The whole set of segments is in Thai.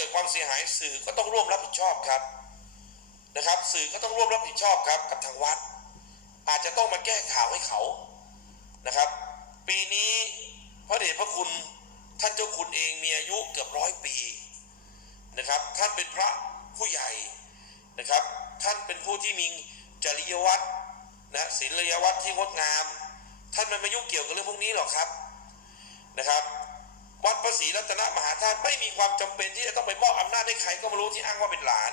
กิดความเสียหายสื่อก็ต้องร่วมรับผิดชอบครับนะครับ สื่อก็ต้องร่วมรับผิดชอบครับกับทางวัด อาจจะต้องมาแก้ข่าวให้เขานะครับ ปีนี้พระเดชพระคุณท่านเจ้าคุณเองมีอายุเกือบร้อยปีนะครับ ท่านเป็นพระผู้ใหญ่นะครับ ท่านเป็นผู้ที่มีจริยวัตรนะศีลยวัตรที่งดงาม ท่านไม่มายุ่งเกี่ยวกับเรื่องพวกนี้หรอกครับนะครับ วัดพระศรีรัตนมหาธาตุไม่มีความจำเป็นที่จะต้องไปมอบอำนาจให้ใครก็ไม่รู้ที่อ้างว่าเป็นหลาน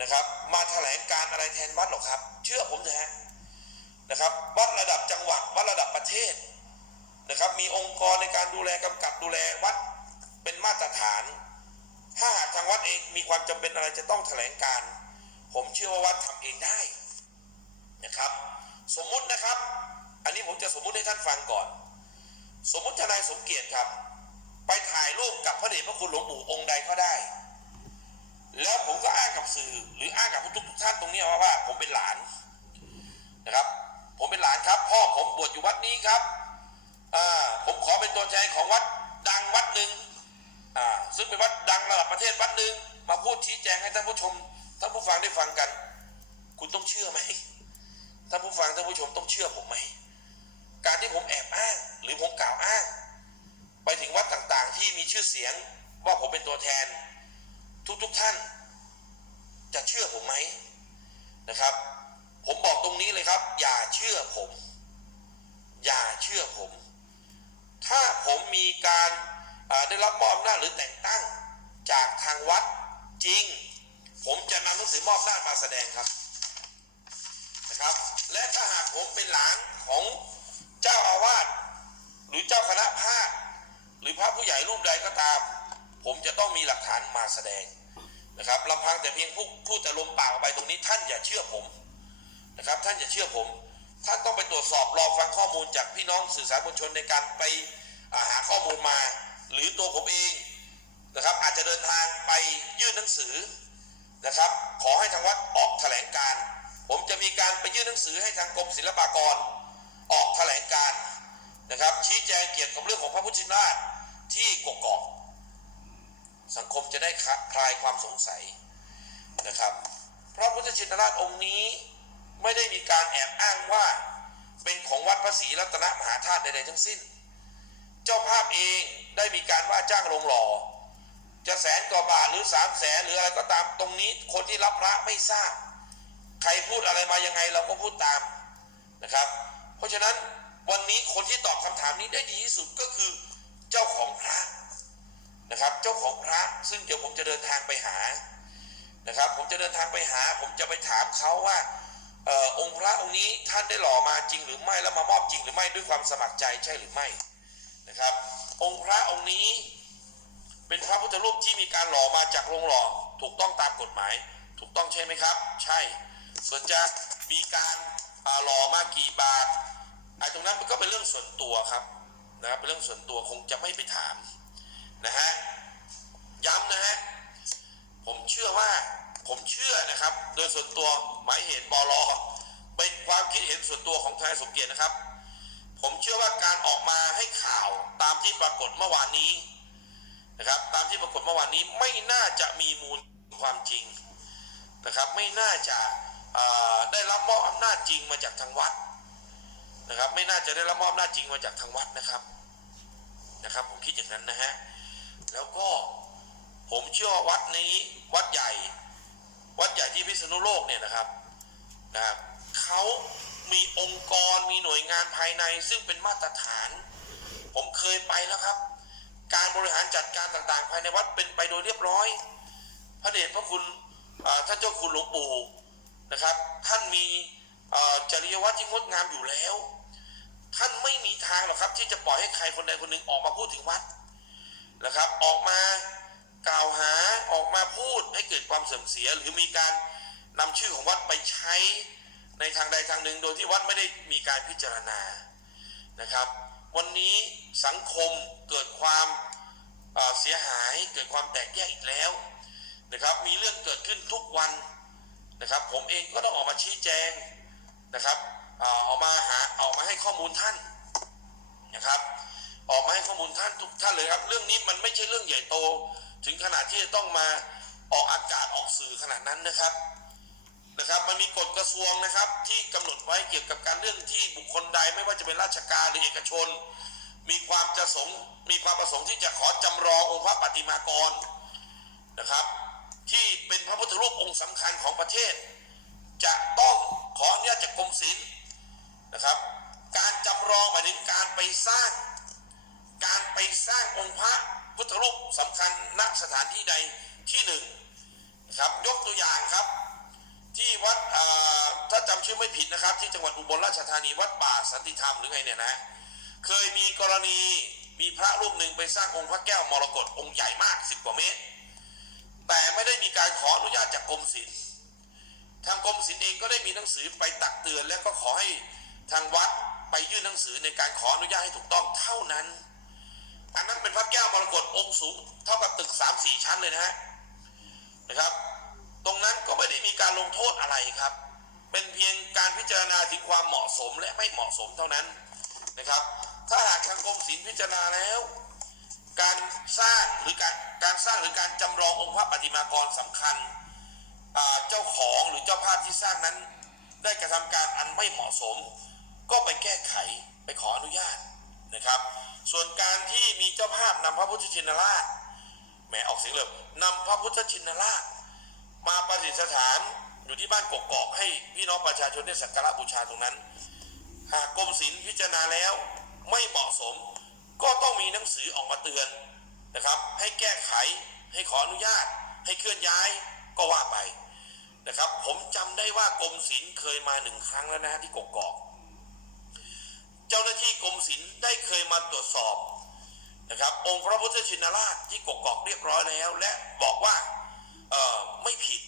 นะครับ มาแถลงการอะไรแทนวัดหรอกครับ เชื่อผมเถอะนะครับวัดระดับจังหวัดวัดระดับประเทศนะครับ มีองค์กรในการดูแลกำกับดูแลวัดเป็นมาตรฐาน ถ้าหากทางวัดเองมีความจำเป็นอะไรจะต้องแถลงการ ผมเชื่อว่าวัดทำเองได้นะครับ สมมุตินะครับ อันนี้ผมจะสมมุติให้ท่านฟังก่อน สมมติทนายสมเกียรติครับ ไปถ่ายรูปกับพระเดชพระคุณหลวงปู่องค์ใดก็ได้ แล้วผมก็อ้างกับสื่อ หรืออ้างกับทุกทุกท่านตรงนี้ว่าว่า ผมเป็นหลานนะครับ ผมเป็นหลานครับ พ่อผมบวชอยู่วัดนี้ครับอ่าผมขอเป็นตัวแทนของวัดดังวัดหนึ่งอ่าซึ่งเป็นวัดดังระดับประเทศวัดหนึ่งมาพูดชี้แจงให้ท่านผู้ชมท่านผู้ฟังได้ฟังกัน คุณต้องเชื่อไหมท่านผู้ฟังท่านผู้ชมต้องเชื่อผมไหม การที่ผมแอบอ้าง หรือผมกล่าวอ้าง ไปถึงวัดต่างๆ ที่มีชื่อเสียงว่าผมเป็นตัวแทน ทุกๆท่าน จะเชื่อผมไหมนะครับ ผมบอกตรงนี้เลยครับ อย่าเชื่อผม อย่าเชื่อผม ถ้าผมมีการได้รับมอบอำนาหรือแต่งตั้ง มาแสดงนะครับลำพังแต่เพียงพูดพูดแต่ลมปากออกไปตรงนี้ ท่านอย่าเชื่อผมนะครับ ท่านอย่าเชื่อผม ท่านต้องไปตรวจสอบรอฟังข้อมูลจากพี่น้องสื่อสารมวลชนในการไปาหาข้อมูลมา หรือตัวผมเองนะครับ อาจจะเดินทางไปยื่นหนังสือนะครับ ขอให้ทางวัดออกแถลงการผมจะมีการไปยื่นหนังสือให้ทางกรมศิลปากร ออกแถลงการนะครับ ชี้แจงเกี่ยวกับเรื่องของพระพุทธชินราชที่กกอก สังคมจะได้คลายความสงสัยนะครับพระพุทธชินราชองค์นี้ไม่ได้มีการแอบอ้างว่าเป็นของวัดพระศรีรัตนมหาธาตุใดๆทั้งสิ้น เจ้าภาพเองได้มีการว่าจ้างโรงหล่อ จะแสนกว่าบาทหรือสามแสนหรืออะไรก็ตามตรงนี้คนที่รับพระไม่ทราบ ใครพูดอะไรมายังไงเราก็พูดตามนะครับ เพราะฉะนั้นวันนี้คนที่ตอบคำถามนี้ได้ดีที่สุดก็คือเจ้าของพระ นะครับ เจ้าของพระซึ่งเดี๋ยวผมจะเดินทางไปหานะครับ ผมจะเดินทางไปหา ผมจะไปถามเขาว่าเออองค์พระองค์นี้ท่านได้หล่อมาจริงหรือไม่แล้วมามอบจริงหรือไม่ด้วยความสมัครใจใช่หรือไม่นะครับ องค์พระองค์นี้ เป็นพระพุทธรูปที่มีการหล่อมาจากโรงหล่อถูกต้องตามกฎหมาย ถูกต้องใช่ไหมครับ ใช่ส่วนจะมีการาหล่อมากี่บาทไอ้ตรงนั้นมันก็เป็นเรื่องส่วนตัวครับนะครับเป็นเรื่องส่วนตัวคงจะไม่ไปถาม นะฮะย้ำนะฮะผมเชื่อว่าผมเชื่อนะครับ โดยส่วนตัวหมายเหตุบลอเป็นความคิดเห็นส่วนตัวของทนายสมเกียรตินะครับ ผมเชื่อว่าการออกมาให้ข่าวตามที่ปรากฏเมื่อวานนี้นะครับ ตามที่ปรากฏเมื่อวานนี้ไม่น่าจะมีมูลความจริงนะครับ ไม่น่าจะได้รับมอบอำนาจจริงมาจากทางวัดนะครับ ไม่น่าจะได้รับมอบอำนาจจริงมาจากทางวัดนะครับนะครับ ผมคิดอย่างนั้นนะฮะ แล้วก็ผมเชื่อวัดนี้วัดใหญ่ วัดใหญ่ที่พิษณุโลกเนี่ยนะครับนะครับเขามีองค์กรมีหน่วยงานภายในซึ่งเป็นมาตรฐาน ผมเคยไปแล้วครับ การบริหารจัดการต่างๆ ภายในวัดเป็นไปโดยเรียบร้อย พระเดชพระคุณท่านเจ้าคุณหลวงปู่นะครับ ท่านมีอ่าจริยวัตรที่งดงามอยู่แล้ว ท่านไม่มีทางหรอกครับ ที่จะปล่อยให้ใครคนใดคนหนึ่งออกมาพูดถึงวัด นะครับ ออกมากล่าวหาออกมาพูดให้เกิดความเสื่อมเสีย หรือมีการนำชื่อของวัดไปใช้ในทางใดทางหนึ่ง โดยที่วัดไม่ได้มีการพิจารณานะครับ วันนี้สังคมเกิดความเอ่อเสียหายเกิดความแตกแยกอีกแล้วนะครับ มีเรื่องเกิดขึ้นทุกวันนะครับ ผมเองก็ต้องออกมาชี้แจงนะครับออกมาหาออกมาให้ข้อมูลท่านนะครับ ออกมาให้ข้อมูลท่านทุกท่านเลยครับ เรื่องนี้มันไม่ใช่เรื่องใหญ่โต ถึงขนาดที่จะต้องมาออกอากาศออกสื่อขนาดนั้นนะครับนะครับ มันมีกฎกระทรวงนะครับ ที่กำหนดไว้เกี่ยวกับการเรื่องที่บุคคลใดไม่ว่าจะเป็นราชการหรือเอกชน มีความจะสงมีความประสงค์ที่จะขอจำลององค์พระปฏิมากรนะครับ ที่เป็นพระพุทธรูปองค์สำคัญของประเทศ จะต้องขออนุญาตจากกรมศิลป์นะครับ การจำลองหมายถึงการไปสร้าง การไปสร้างองค์พระพุทธรูปสำคัญณสถานที่ใดที่หนึ่งนะครับยกตัวอย่างครับ ที่วัดถ้าจำชื่อไม่ผิดนะครับ ที่จังหวัดอุบลราชธานีวัดป่าสันติธรรมหรือไงเนี่ยนะเคยมีกรณีมีพระรูปหนึ่งไปสร้างองค์พระแก้วมรกตองค์ใหญ่มากสิบกว่าเมตร แต่ไม่ได้มีการขออนุญาตจากกรมศิลป์ทางกรมศิลป์เองก็ได้มีหนังสือไปตักเตือน และก็ขอให้ทางวัดไปยื่นหนังสือในการขออนุญาตให้ถูกต้องเท่านั้น อันนั้นเป็นพระแก้วมรกตองค์สูงเท่ากับตึกสามสี่ชั้นเลยนะฮะนะครับ ตรงนั้นก็ไม่ได้มีการลงโทษอะไรครับ เป็นเพียงการพิจารณาถึงความเหมาะสมและไม่เหมาะสมเท่านั้นนะครับ ถ้าหากทางกรมศิลป์พิจารณาแล้ว การสร้างหรือการการสร้างหรือการจำลององค์พระปฏิมากรสำคัญเจ้าของหรือเจ้าภาพที่สร้างนั้น ได้กระทำการอันไม่เหมาะสม ก็ไปแก้ไขไปขออนุญาตนะครับ ส่วนการที่มีเจ้าภาพนำพระพุทธชินราชแหมออกเสียงเลยนำพระพุทธชินราช มาประดิษฐานอยู่ที่บ้านกกอกให้พี่น้องประชาชนได้สักการะบูชาตรงนั้น หากกรมศิลป์พิจารณาแล้วไม่เหมาะสม ก็ต้องมีหนังสือออกมาเตือนนะครับ ให้แก้ไขให้ขออนุญาต ให้เคลื่อนย้ายก็ว่าไปนะครับ ผมจำได้ว่ากรมศิลป์เคยมาหนึ่งครั้งแล้วนะที่กกอก เจ้าหน้าที่กรมศิลป์ได้เคยมาตรวจสอบนะครับ องค์พระพุทธชินราชที่กกอกเรียบร้อยแล้ว และบอกว่าไม่ผิด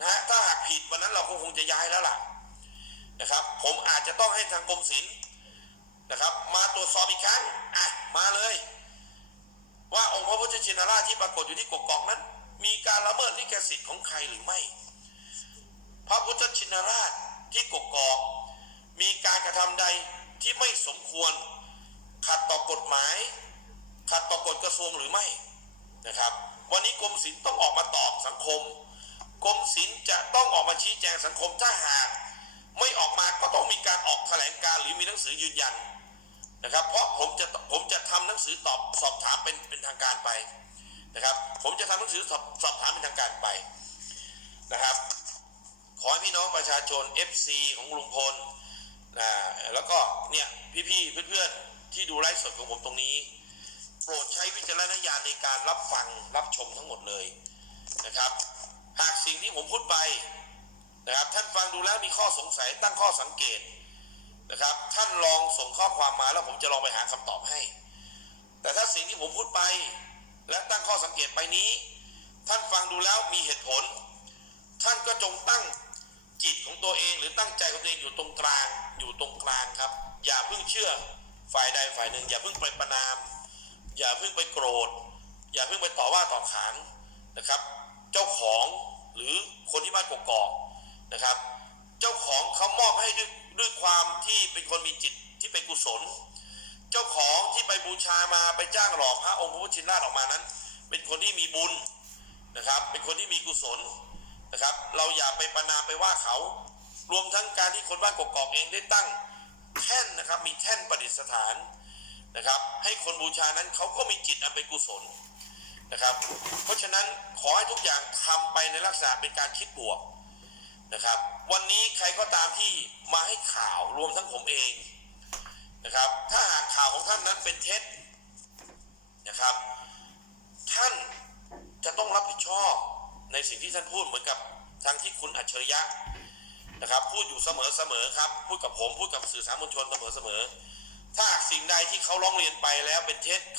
นะฮะถ้าหากผิดวันนั้นเราก็คงจะย้ายแล้วล่ะนะครับ ผมอาจจะต้องให้ทางกรมศิลป์นะครับ มาตรวจสอบอีกครั้งอะมาเลย ว่าองค์พระพุทธชินราชที่ปรากฏอยู่ที่กกอกนั้น มีการละเมิดลิขสิทธิ์ของใครหรือไม่ พระพุทธชินราชที่กกอกมีการกระทำใด ที่ไม่สมควรขัดต่อกฎหมาย ขัดต่อกฎกระทรวงหรือไม่นะครับ วันนี้กรมศิลป์ต้องออกมาตอบสังคมกรมศิลป์จะต้องออกมาชี้แจงสังคมถ้าหาก ไม่ออกมาก็ต้องมีการออกแถลงการ์หรือมีหนังสือยืนยันนะครับ เพราะผมจะผมจะทำหนังสือตอบสอบถามเป็นเป็นทางการไปนะครับ ผมจะทำหนังสือสอบสอบถามเป็นทางการไปนะครับ ขอให้พี่น้องประชาชน FC ของลุงพล นะแล้วก็เนี่ยพี่ๆเพื่อนๆที่ดูไลฟ์สดของผมตรงนี้ โปรดใช้วิจารณญาณในการรับฟังรับชมทั้งหมดเลยนะครับ หากสิ่งที่ผมพูดไปนะครับ ท่านฟังดูแล้วมีข้อสงสัยตั้งข้อสังเกตนะครับ ท่านลองส่งข้อความมาแล้วผมจะลองไปหาคำตอบให้ แต่ถ้าสิ่งที่ผมพูดไปและตั้งข้อสังเกตไปนี้ ท่านฟังดูแล้วมีเหตุผล ท่านก็จงตั้ง จิตของตัวเองหรือตั้งใจของตัวเองอยู่ตรงกลางอยู่ตรงกลางครับ อย่าเพิ่งเชื่อฝ่ายใดฝ่ายหนึ่ง อย่าเพิ่งไปประนาม อย่าเพิ่งไปโกรธ อย่าเพิ่งไปต่อว่าต่อขานนะครับ เจ้าของหรือคนที่บ้านกกอกนะครับ เจ้าของเขามอบให้ด้วยด้วยความที่เป็นคนมีจิตที่เป็นกุศล เจ้าของที่ไปบูชามาไปจ้างหล่อพระองค์พระพุทธชินราชออกมานั้น เป็นคนที่มีบุญนะครับ เป็นคนที่มีกุศล นะครับ เราอย่าไปประนามไปว่าเขา รวมทั้งการที่คนบ้านกกอกเองได้ตั้งแท่นนะครับมีแท่นประดิษฐานนะครับ ให้คนบูชานั้นเขาก็มีจิตอันเป็นกุศลนะครับ เพราะฉะนั้นขอให้ทุกอย่างทำไปในลักษณะเป็นการคิดบวกนะครับ วันนี้ใครก็ตามที่มาให้ข่าวรวมทั้งผมเองนะครับ ถ้าหากข่าวของท่านนั้นเป็นเท็จนะครับ ท่านจะต้องรับผิดชอบ ในสิ่งที่ท่านพูดเหมือนกับทางที่คุณอัจฉริยะนะครับพูดอยู่เสมอเสมอครับพูดกับผมพูดกับสื่อสารมวลชนเสมอเสมอถ้าสิ่งใดที่เขาร้องเรียนไปแล้วเป็นเท็จเขา